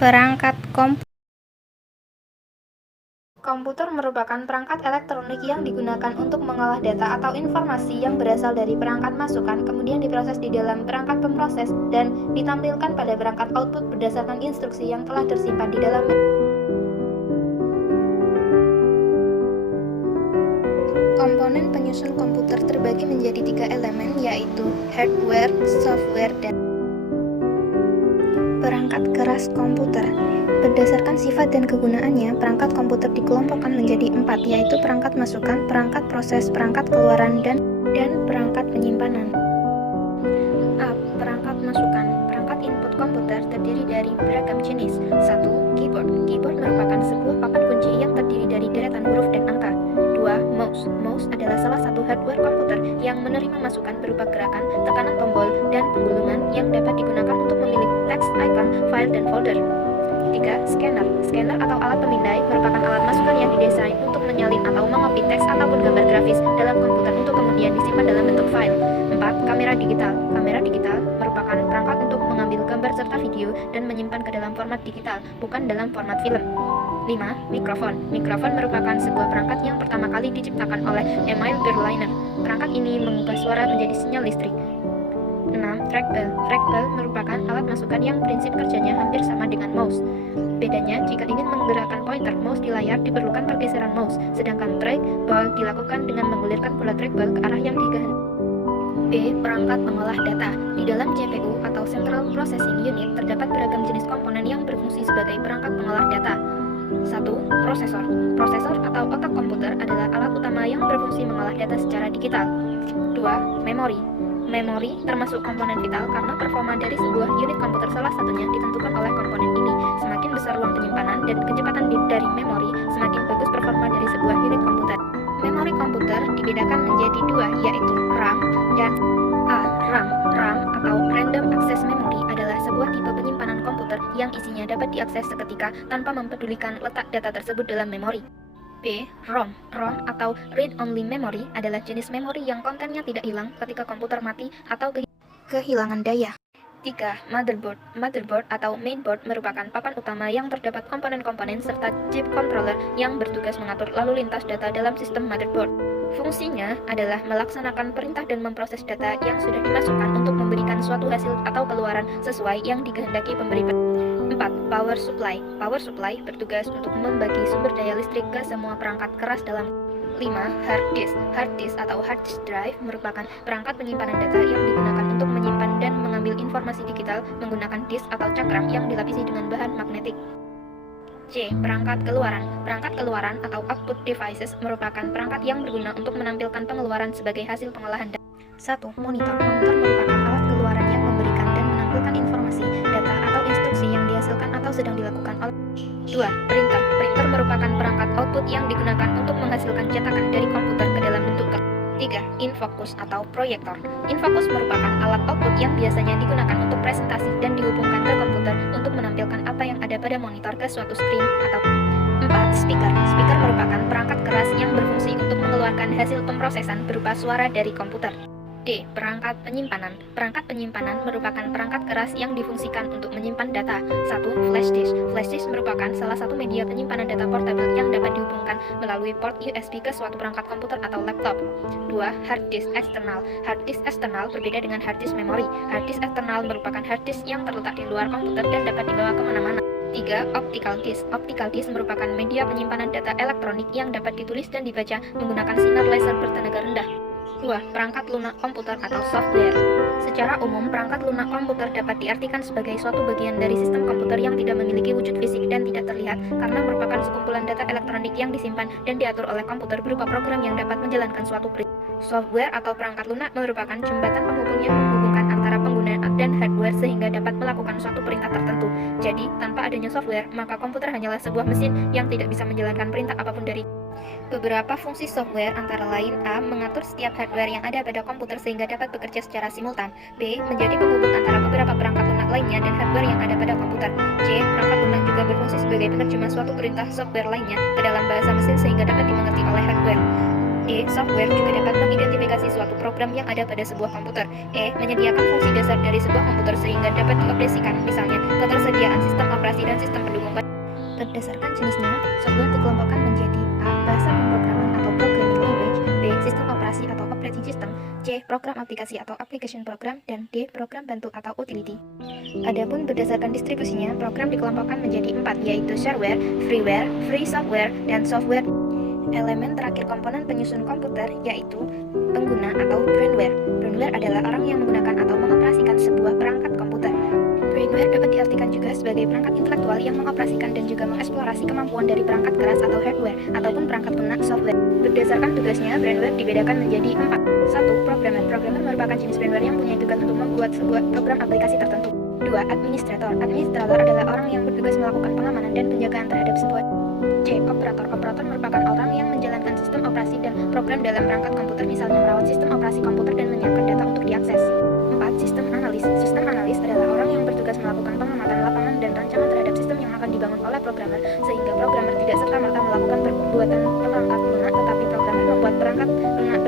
Perangkat komputer merupakan perangkat elektronik yang digunakan untuk mengolah data atau informasi yang berasal dari perangkat masukan, kemudian diproses di dalam perangkat pemroses, dan ditampilkan pada perangkat output berdasarkan instruksi yang telah tersimpan di dalam. Komponen penyusun komputer terbagi menjadi 3 elemen, yaitu hardware, software, dan perangkat keras komputer. Berdasarkan sifat dan kegunaannya, perangkat komputer dikelompokkan menjadi 4, yaitu perangkat masukan, perangkat proses, perangkat keluaran, dan perangkat penyimpanan. A. Perangkat masukan. Perangkat input komputer terdiri dari beragam jenis. 1. Keyboard. Keyboard merupakan sebuah papan kunci yang terdiri dari deretan huruf dan angka. 2. Mouse. Mouse adalah salah satu hardware komputer yang menerima masukan berupa gerakan, tekanan tombol, dan penggulungan yang dapat digunakan untuk memilih teks, icon, file, dan folder. 3. Scanner. Scanner atau alat pemindai merupakan alat masukan yang didesain untuk menyalin atau mengopi teks ataupun gambar grafis dalam komputer untuk kemudian disimpan dalam bentuk file. 4. Kamera digital. Kamera digital merupakan perangkat untuk mengambil gambar serta video dan menyimpan ke dalam format digital, bukan dalam format film. 5. Mikrofon. Mikrofon merupakan sebuah perangkat yang pertama kali diciptakan oleh Emil Berliner. Perangkat ini mengubah suara menjadi sinyal listrik. 6. Trackball. Trackball merupakan alat masukan yang prinsip kerjanya hampir sama dengan mouse. Bedanya, jika ingin menggerakkan pointer mouse di layar diperlukan pergeseran mouse, sedangkan trackball dilakukan dengan menggulirkan bola trackball ke arah yang dikehendaki. B. Perangkat pengolah data. Di dalam CPU atau Central Processing Unit terdapat beragam jenis komponen yang berfungsi sebagai perangkat pengolah data. 1. Prosesor. Prosesor atau otak komputer adalah alat utama yang berfungsi mengolah data secara digital. 2. Memori. Memori termasuk komponen vital karena performa dari sebuah unit komputer salah satunya ditentukan oleh komponen ini. Semakin besar ruang penyimpanan dan kecepatan dari memori, semakin bagus performa dari sebuah unit komputer. Memori komputer dibedakan menjadi 2, yaitu RAM dan A. RAM. RAM atau Random Access Memory adalah sebuah tipe penyimpanan komputer yang isinya dapat diakses seketika tanpa mempedulikan letak data tersebut dalam memori. B. ROM. ROM atau Read Only Memory adalah jenis memori yang kontennya tidak hilang ketika komputer mati atau kehilangan daya. 3. Motherboard. Motherboard atau mainboard merupakan papan utama yang terdapat komponen-komponen serta chip controller yang bertugas mengatur lalu lintas data dalam sistem motherboard. Fungsinya adalah melaksanakan perintah dan memproses data yang sudah dimasukkan untuk memberikan suatu hasil atau keluaran sesuai yang dikehendaki pemberi. 4. Power supply. Power supply bertugas untuk membagi sumber daya listrik ke semua perangkat keras dalam. 5. Hard disk. Hard disk atau hard disk drive merupakan perangkat penyimpanan data yang digunakan untuk menyimpan dan mengambil informasi digital menggunakan disk atau cakram yang dilapisi dengan bahan magnetik. C. Perangkat keluaran. Perangkat keluaran atau output devices merupakan perangkat yang berguna untuk menampilkan pengeluaran sebagai hasil pengolahan data. 1. Monitor. Monitor merupakan alat keluaran yang memberikan dan menampilkan informasi, data, atau instruksi yang dihasilkan atau sedang dilakukan oleh. 2. Printer. Printer merupakan perangkat output yang digunakan untuk menghasilkan cetakan dari komputer ke dalam bentuk kertas. 3. Infocus atau proyektor. Infocus merupakan alat output yang biasanya digunakan untuk presentasi dan dihubungkan ke komputer untuk menampilkan apa yang ada pada monitor ke suatu screen atau. 4. Speaker. Speaker merupakan perangkat keras yang berfungsi untuk mengeluarkan hasil pemrosesan berupa suara dari komputer. D. Perangkat penyimpanan. Perangkat penyimpanan merupakan perangkat keras yang difungsikan untuk menyimpan data. 1. Flash disk. Flash disk merupakan salah satu media penyimpanan data portable yang dapat dihubungkan melalui port USB ke suatu perangkat komputer atau laptop. 2. Hard disk eksternal. Hard disk eksternal berbeda dengan hard disk memori. Hard disk eksternal merupakan hard disk yang terletak di luar komputer dan dapat dibawa kemana-mana. 3. Optical disk. Optical disk merupakan media penyimpanan data elektronik yang dapat ditulis dan dibaca menggunakan sinar laser bertenaga rendah. 2. Perangkat lunak komputer atau software. Secara umum, perangkat lunak komputer dapat diartikan sebagai suatu bagian dari sistem komputer yang tidak memiliki wujud fisik dan tidak terlihat karena merupakan sekumpulan data elektronik yang disimpan dan diatur oleh komputer berupa program yang dapat menjalankan suatu perintah. Software atau perangkat lunak merupakan jembatan penghubung yang menghubungkan antara pengguna dan hardware sehingga dapat melakukan suatu perintah tertentu. Jadi, tanpa adanya software, maka komputer hanyalah sebuah mesin yang tidak bisa menjalankan perintah apapun dari. Beberapa fungsi software antara lain A. Mengatur setiap hardware yang ada pada komputer sehingga dapat bekerja secara simultan. B. Menjadi penghubung antara beberapa perangkat lunak lainnya dan hardware yang ada pada komputer. C. Perangkat lunak juga berfungsi sebagai penerjemah suatu perintah software lainnya ke dalam bahasa mesin sehingga dapat dimengerti oleh hardware. D. Software juga dapat mengidentifikasi suatu program yang ada pada sebuah komputer. E. Menyediakan fungsi dasar dari sebuah komputer sehingga dapat dioperasikan, misalnya ketersediaan sistem operasi dan sistem pendukung. Berdasarkan jenisnya, software dikelompokkan menjadi A. Bahasa pemrograman atau programming language, B. Sistem operasi atau operating system, C. Program aplikasi atau application program, dan D. Program bantu atau utility. Adapun berdasarkan distribusinya, program dikelompokkan menjadi 4, yaitu shareware, freeware, free software, dan software. Elemen terakhir komponen penyusun komputer yaitu pengguna atau brainware. Brainware adalah orang yang menggunakan atau mengoperasikan sebuah perangkat komputer. Brainware dapat diartikan juga sebagai perangkat intelektual yang mengoperasikan dan juga mengeksplorasi kemampuan dari perangkat keras atau hardware, ataupun perangkat lunak software. Berdasarkan tugasnya, brainware dibedakan menjadi 4. 1. Programmer. Programmer merupakan jenis brainware yang punya tugas untuk membuat sebuah program aplikasi tertentu. 2. Administrator. Administrator adalah orang yang bertugas melakukan pengamanan dan penjagaan terhadap sebuah. C. Operator. Operator merupakan orang yang menjalankan sistem operasi dan program dalam perangkat komputer, misalnya merawat sistem operasi komputer dan menyiapkan data untuk diakses. 4. Sistem analis. Sistem analis adalah orang yang bertugas melakukan pengamatan lapangan dan rancangan terhadap sistem yang akan dibangun oleh programmer, sehingga programmer tidak serta-merta melakukan perbuatan perangkat lunak, tetapi programmer membuat perangkat lunak